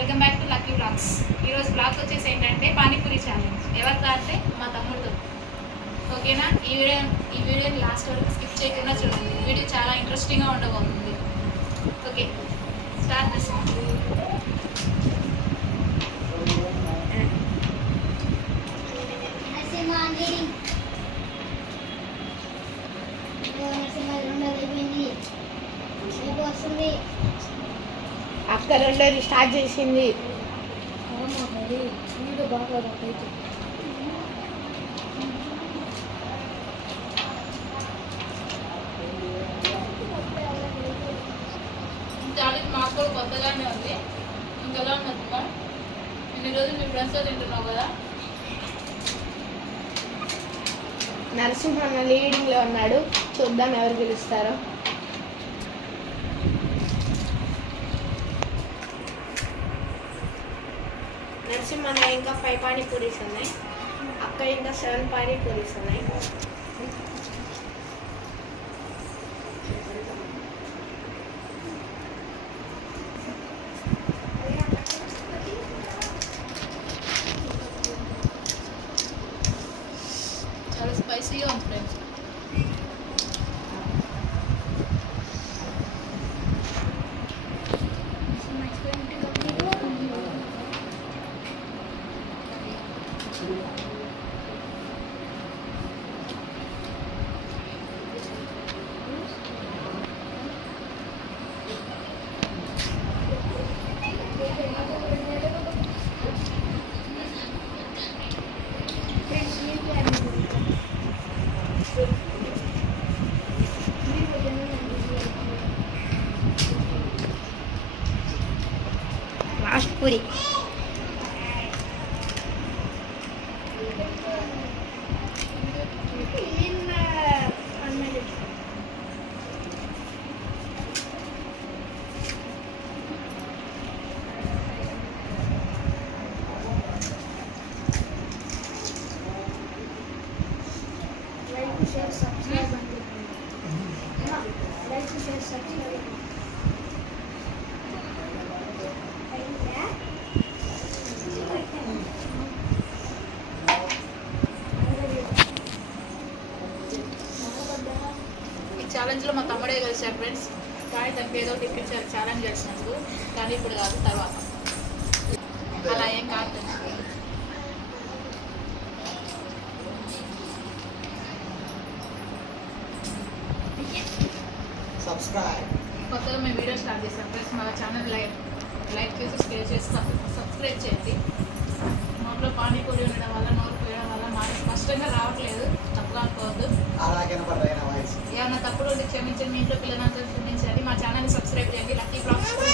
Welcome back to Lucky blogs. ఈరోజు blog వచ్చేసి ఏంటంటే పానీపూరి ఛాలెంజ్. ఎవరితో అంటే మా తమ్ముడితో. ఓకేనా? ఈ వీడియోని లాస్ట్ వరకు స్కిప్ చేయకుండా చూడండి. వీడియో చాలా ఇంట్రెస్టింగ్గా ఉండబోతుంది. ఓకే, స్టార్ట్ చేస్తాం. అక్క రెండోది స్టార్ట్ చేసింది. ఛాలెంజ్ మాకు కూడా కొత్తగానే ఉంది. ఇంకెలా ఉన్నది? ఇన్ని రోజులు మీ ఫ్రెండ్స్తో తింటున్నావు కదా. నరసింహన్న లీడింగ్ లో ఉన్నాడు. చూద్దాం ఎవరు గెలుస్తారో. నరసింహన్న ఇంకా 5 పానీపూరీస్ ఉన్నాయి. అక్క ఇంకా 7 పానీపూరీస్ ఉన్నాయి. చాలా స్పైసీగా ఉంది ఫ్రెండ్స్. లాస్ట్ పూరి. ఛాలెంజ్లో మా తమ్ముడే కలిసాడు ఫ్రెండ్స్. కానీ తనకి ఏదో ఒకటి ఇప్పించారు ఛాలెంజ్ చేసినందుకు. కానీ ఇప్పుడు కాదు, తర్వాత. అలా ఏం కాదు. కొత్తగా మేము వీడియో స్టార్ట్ చేసాం ఫ్రెండ్స్. మా ఛానల్ లైక్ చేసి షేర్ చేసి సబ్స్క్రైబ్ చేయండి. నోట్లో పానీపూరి ఉండడం వల్ల, నోరు పోయడం వల్ల మాకు స్పష్టంగా రావట్లేదు. తప్పుగా అనుకోవద్దు. ఏమన్నా తప్పుడు క్షమించండి. మీ ఇంట్లో పిల్లలంతా క్షమించండి. మా ఛానల్ని సబ్స్క్రైబ్ చేయండి. Lucky blogs.